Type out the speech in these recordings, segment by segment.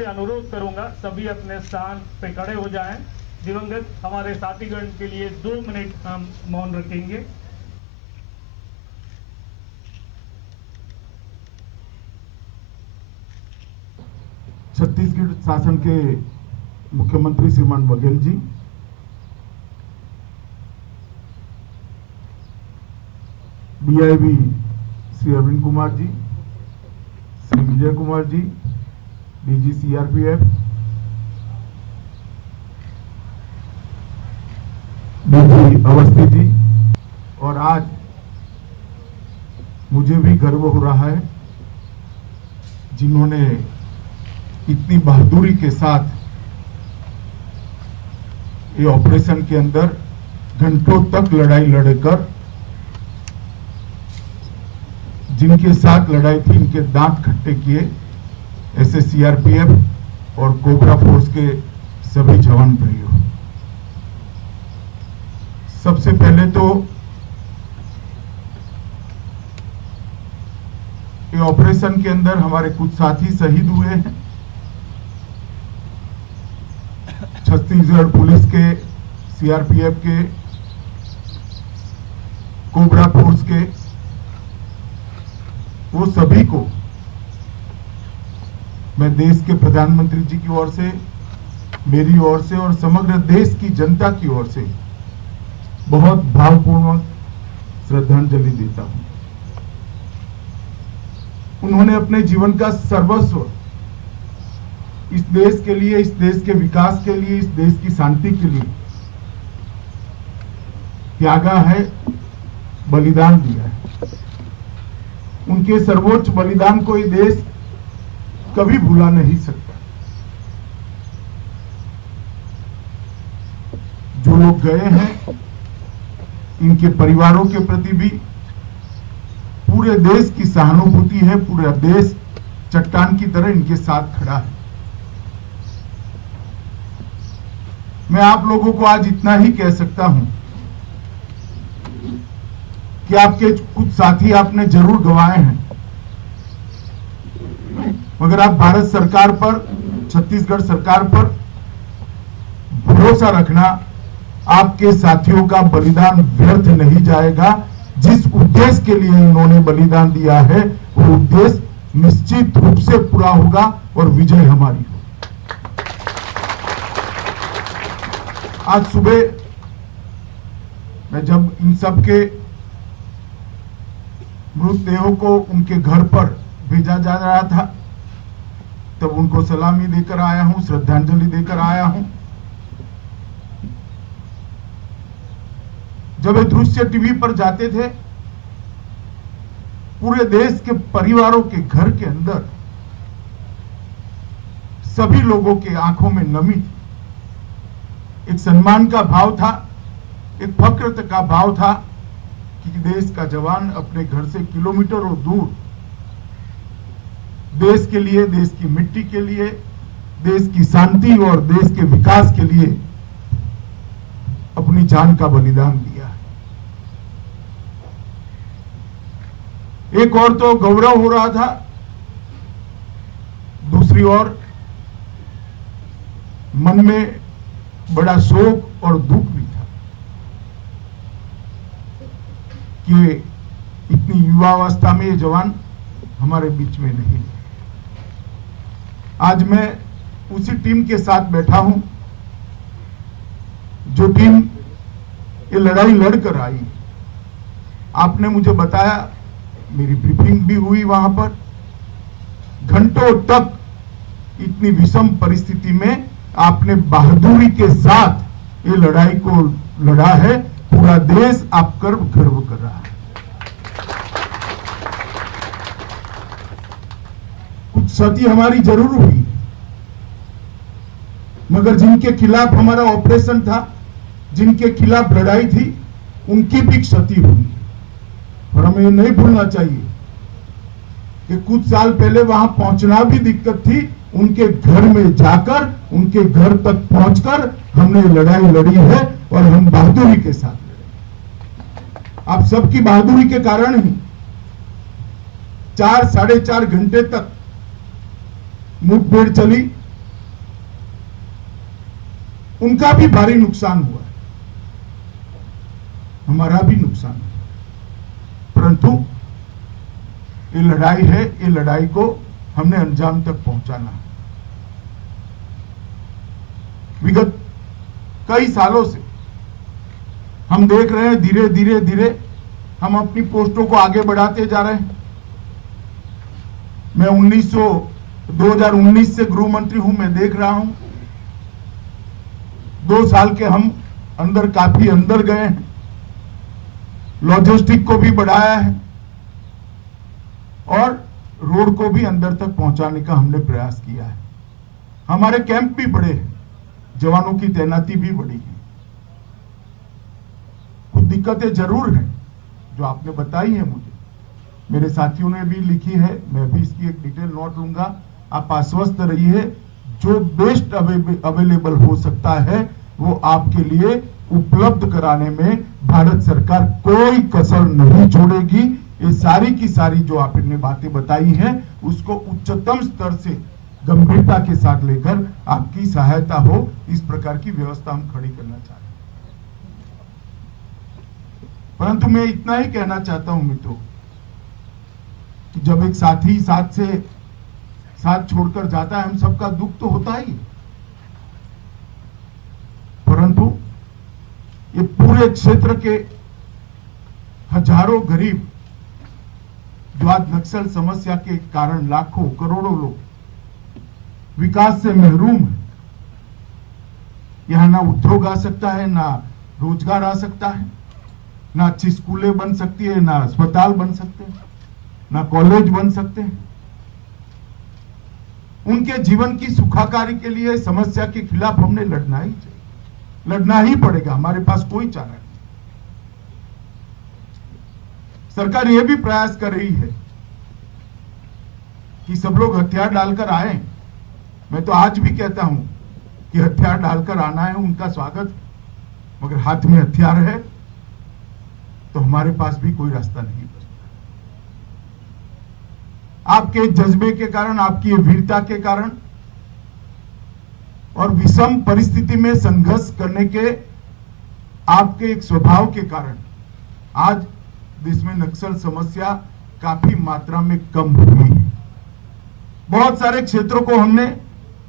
से अनुरोध करूंगा सभी अपने स्थान पे खड़े हो जाएं। दिवंगत हमारे साथीगण के लिए 2 मिनट हम मौन रखेंगे। छत्तीसगढ़ शासन के मुख्यमंत्री श्रीमान Baghel ji, DIB Shri Arvind Kumar ji, Shri Vijay Kumar ji, DG CRPF, DG Awasthi ji, और आज मुझे भी गर्व हो रहा है जिन्होंने इतनी बहादुरी के साथ ये ऑपरेशन के अंदर घंटों तक लड़ाई लड़कर जिनके साथ लड़ाई थी इनके दांत खट्टे किए, ऐसे सीआरपीएफ और कोबरा फोर्स के सभी जवान भाइयों। सबसे पहले तो ये ऑपरेशन के अंदर हमारे कुछ साथी शहीद हुए हैं। छत्तीसगढ़ पुलिस के, सीआरपीएफ के, कोबरा फोर्स के, वो सभी को मैं देश के प्रधानमंत्री जी की ओर से, मेरी ओर से और समग्र देश की जनता की ओर से बहुत भावपूर्वक श्रद्धांजलि देता हूं। उन्होंने अपने जीवन का सर्वस्व इस देश के लिए, इस देश के विकास के लिए, इस देश की शांति के लिए त्यागा है, बलिदान दिया है। उनके सर्वोच्च बलिदान को ये देश कभी भुला नहीं सकता। जो लोग गए हैं इनके परिवारों के प्रति भी पूरे देश की सहानुभूति है। पूरा देश चट्टान की तरह इनके साथ खड़ा है। मैं आप लोगों को आज इतना ही कह सकता हूं कि आपके कुछ साथी आपने जरूर गंवाए हैं, मगर आप भारत सरकार पर, छत्तीसगढ़ सरकार पर भरोसा रखना, आपके साथियों का बलिदान व्यर्थ नहीं जाएगा। जिस उद्देश्य के लिए इन्होंने बलिदान दिया है वो उद्देश्य निश्चित रूप से पूरा होगा और विजय हमारी होगी। आज सुबह मैं जब इन सब के मृतदेहों को उनके घर पर भेजा जा रहा था तब उनको सलामी देकर आया हूं, श्रद्धांजलि देकर आया हूं। जब ये दृश्य टीवी पर जाते थे, पूरे देश के परिवारों के घर के अंदर सभी लोगों के आंखों में नमी थी। एक सम्मान का भाव था, एक फक्र का भाव था कि देश का जवान अपने घर से किलोमीटरों दूर देश के लिए, देश की मिट्टी के लिए, देश की शांति और देश के विकास के लिए अपनी जान का बलिदान दिया है। एक और तो गौरव हो रहा था, दूसरी ओर मन में बड़ा शोक और दुख भी था कि इतनी युवावस्था में ये जवान हमारे बीच में नहीं है। आज मैं उसी टीम के साथ बैठा हूं जो टीम ये लड़ाई लड़कर आई। आपने मुझे बताया, मेरी ब्रीफिंग भी हुई वहां पर, घंटों तक इतनी विषम परिस्थिति में आपने बहादुरी के साथ ये लड़ाई को लड़ा है। पूरा देश आप पर गर्व कर रहा है। कुछ क्षति हमारी जरूर हुई, मगर जिनके खिलाफ हमारा ऑपरेशन था, जिनके खिलाफ लड़ाई थी, उनकी भी क्षति हुई। और हमें ये नहीं भूलना चाहिए कि कुछ साल पहले वहां पहुंचना भी दिक्कत थी। उनके घर में जाकर, उनके घर तक पहुंचकर हमने लड़ाई लड़ी है और हम बहादुरी के साथ लड़े। आप सबकी बहादुरी के कारण ही 4 साढ़े 4 घंटे तक मुठभेड़ चली, उनका भी भारी नुकसान हुआ है, हमारा भी नुकसान है। परंतु ये लड़ाई है, ये लड़ाई को हमने अंजाम तक पहुंचाना है। विगत कई सालों से हम देख रहे हैं, धीरे धीरे धीरे हम अपनी पोस्टों को आगे बढ़ाते जा रहे हैं। मैं 2019 से गृह मंत्री हूं, मैं देख रहा हूं 2 साल के हम काफी अंदर गए हैं, लॉजिस्टिक को भी बढ़ाया है और रोड को भी अंदर तक पहुंचाने का हमने प्रयास किया है। हमारे कैंप भी बड़े हैं, जवानों की तैनाती भी बढ़ी है। कुछ दिक्कतें जरूर हैं जो आपने बताई है, मुझे मेरे साथियों ने भी लिखी है, मैं भी इसकी एक डिटेल नोट लूंगा। आप आश्वस्त रहिए, जो बेस्ट अवेलेबल हो सकता है वो आपके लिए उपलब्ध कराने में भारत सरकार कोई कसर नहीं छोड़ेगी। ये सारी की सारी जो आपने बातें बताई हैं उसको उच्चतम स्तर से गंभीरता के साथ लेकर आपकी सहायता हो, इस प्रकार की व्यवस्था हम खड़ी करना चाहते हैं। परंतु मैं इतना ही कहना चाहता हूं मित्रों कि जब एक साथी साथ छोड़कर जाता है, हम सबका दुख तो होता ही है, परंतु ये पूरे क्षेत्र के हजारों गरीब जो आज नक्सल समस्या के कारण लाखों करोड़ों लोग विकास से महरूम है, यहां ना उद्योग आ सकता है, ना रोजगार आ सकता है, ना अच्छी स्कूलें बन सकती है, ना अस्पताल बन सकते हैं, ना कॉलेज बन सकते हैं। उनके जीवन की सुखाकारी के लिए समस्या के खिलाफ हमने लड़ना ही पड़ेगा, हमारे पास कोई चारा नहीं। सरकार यह भी प्रयास कर रही है कि सब लोग हथियार डालकर आए। मैं तो आज भी कहता हूं कि हथियार डालकर आना है, उनका स्वागत, मगर हाथ में हथियार है तो हमारे पास भी कोई रास्ता नहीं बचता। आपके जज्बे के कारण, आपकी वीरता के कारण और विषम परिस्थिति में संघर्ष करने के आपके एक स्वभाव के कारण आज देश में नक्सल समस्या काफी मात्रा में कम हुई है। बहुत सारे क्षेत्रों को हमने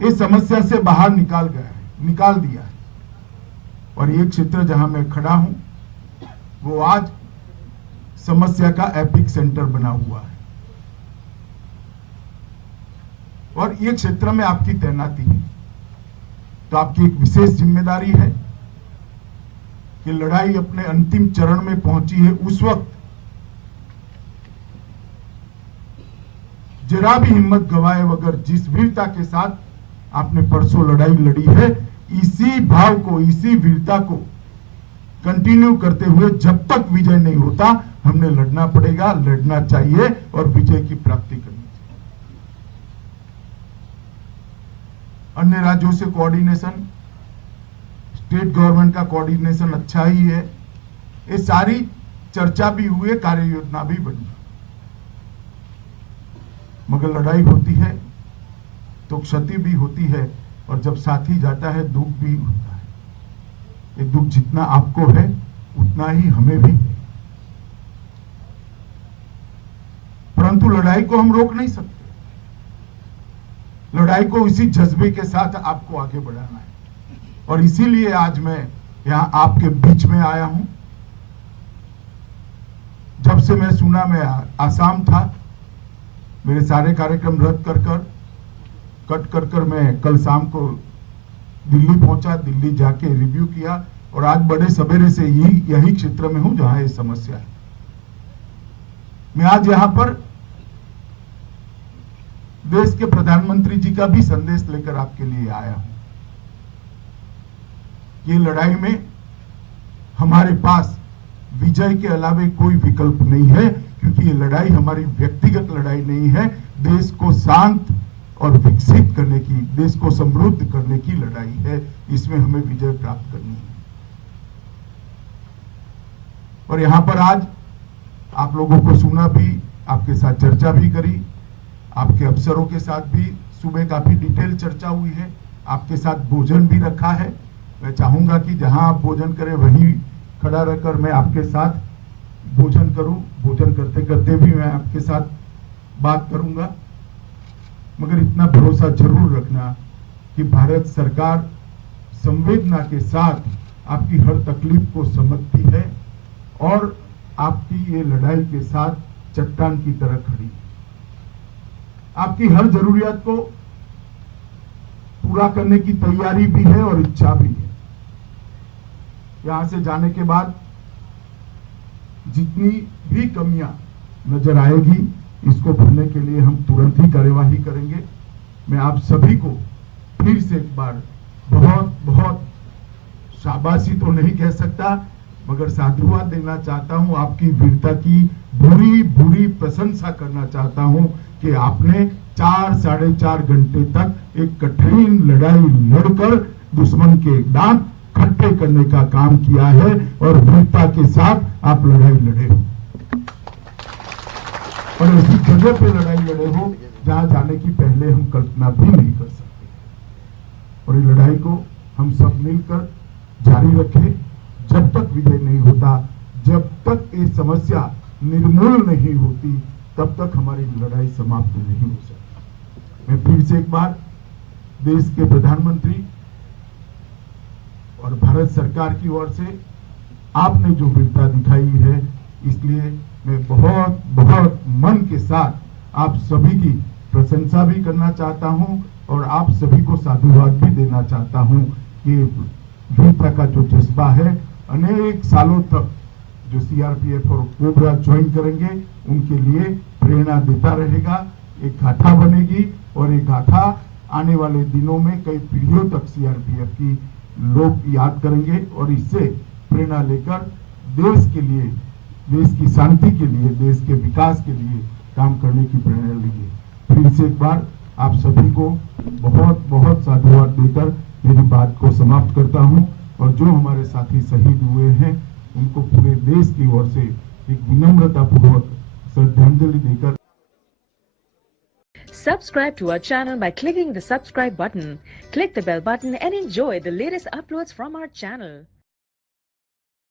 इस समस्या से बाहर निकाल दिया है और ये क्षेत्र जहां मैं खड़ा हूं वो आज समस्या का एपिक सेंटर बना हुआ है और ये क्षेत्र में आपकी तैनाती है तो आपकी एक विशेष जिम्मेदारी है कि लड़ाई अपने अंतिम चरण में पहुंची है, उस वक्त जरा भी हिम्मत गवाए बगैर जिस वीरता के साथ आपने परसों लड़ाई लड़ी है, इसी भाव को, इसी वीरता को कंटिन्यू करते हुए जब तक विजय नहीं होता हमने लड़ना पड़ेगा, लड़ना चाहिए और विजय की प्राप्ति करनी चाहिए। अन्य राज्यों से कोऑर्डिनेशन, स्टेट गवर्नमेंट का कोऑर्डिनेशन अच्छा ही है, ये सारी चर्चा भी हुई है, कार्य योजना भी बनी, मगर लड़ाई होती है तो क्षति भी होती है और जब साथी जाता है दुख भी होता है। ये दुख जितना आपको है उतना ही हमें भी है, परंतु लड़ाई को हम रोक नहीं सकते। लड़ाई को इसी जज्बे के साथ आपको आगे बढ़ाना है और इसीलिए आज मैं यहां आपके बीच में आया हूं। जब से मैं सुना, मैं आसाम था, मेरे सारे कार्यक्रम रद्द कर मैं कल शाम को दिल्ली पहुंचा, दिल्ली जाके रिव्यू किया और आज बड़े सवेरे से यही क्षेत्र में हूं जहां ये समस्या है। मैं आज यहां पर देश के प्रधानमंत्री जी का भी संदेश लेकर आपके लिए आया हूं। ये लड़ाई में हमारे पास विजय के अलावे कोई विकल्प नहीं है, क्योंकि ये लड़ाई हमारी व्यक्तिगत लड़ाई नहीं है, देश को शांत और विकसित करने की, देश को समृद्ध करने की लड़ाई है। इसमें हमें विजय प्राप्त करनी है और यहां पर आज आप लोगों को सुना भी, आपके साथ चर्चा भी करी, आपके अफसरों के साथ भी सुबह काफी डिटेल चर्चा हुई है, आपके साथ भोजन भी रखा है मैं चाहूंगा कि जहां आप भोजन करें वहीं खड़ा रहकर मैं आपके साथ भोजन करूं। भोजन करते करते भी मैं आपके साथ बात करूंगा, मगर इतना भरोसा जरूर रखना कि भारत सरकार संवेदना के साथ आपकी हर तकलीफ को समझती है और आपकी ये लड़ाई के साथ चट्टान की तरह खड़ी है। आपकी हर जरूरियात को पूरा करने की तैयारी भी है और इच्छा भी है। यहां से जाने के बाद जितनी भी कमियां नजर आएगी, इसको भरने के लिए हम तुरंत ही कार्यवाही करेंगे। मैं आप सभी को फिर से एक बार बहुत बहुत शाबाशी तो नहीं कह सकता, मगर साधुवाद देना चाहता हूं, आपकी वीरता की बुरी बुरी प्रशंसा करना चाहता हूं कि आपने 4-4.5 घंटे तक एक कठिन लड़ाई लड़कर दुश्मन के दांत खट्टे करने का काम किया है और वीरता के साथ आप लड़ाई लड़े हो और ऐसी जगह पे लड़ाई लड़े हो जहां जाने की पहले हम कल्पना भी नहीं कर सकते। और ये लड़ाई को हम सब मिलकर जारी रखें जब तक विजय नहीं होता, जब तक ये समस्या निर्मूल नहीं होती, तब तक हमारी लड़ाई समाप्त नहीं हो सकती। मैं फिर से एक बार देश के प्रधानमंत्री और भारत सरकार की ओर से आपने जो वीरता दिखाई है, इसलिए मैं बहुत बहुत मन के साथ आप सभी की प्रशंसा भी करना चाहता हूं और आप सभी को साधुवाद भी देना चाहता हूं कि वीरता का जो जज्बा है अनेक सालों तक जो सीआरपीएफ और कोबरा ज्वाइन करेंगे उनके लिए प्रेरणा देता रहेगा। एक गाथा बनेगी और एक गाथा आने वाले दिनों में कई पीढ़ियों तक सीआरपीएफ की लोग याद करेंगे और इससे प्रेरणा लेकर देश के लिए, देश की शांति के लिए, देश के विकास के लिए काम करने की प्रेरणा लेंगे। फिर से एक बार आप सभी को बहुत बहुत साधुवाद देकर मेरी बात को समाप्त करता हूं और जो हमारे साथी शहीद हुए हैं उनको पूरे देश की ओर से एक विनम्रता पूर्वक श्रद्धांजलि देकर। Subscribe to our channel by clicking the subscribe button. Click the bell button and enjoy the latest uploads from our channel.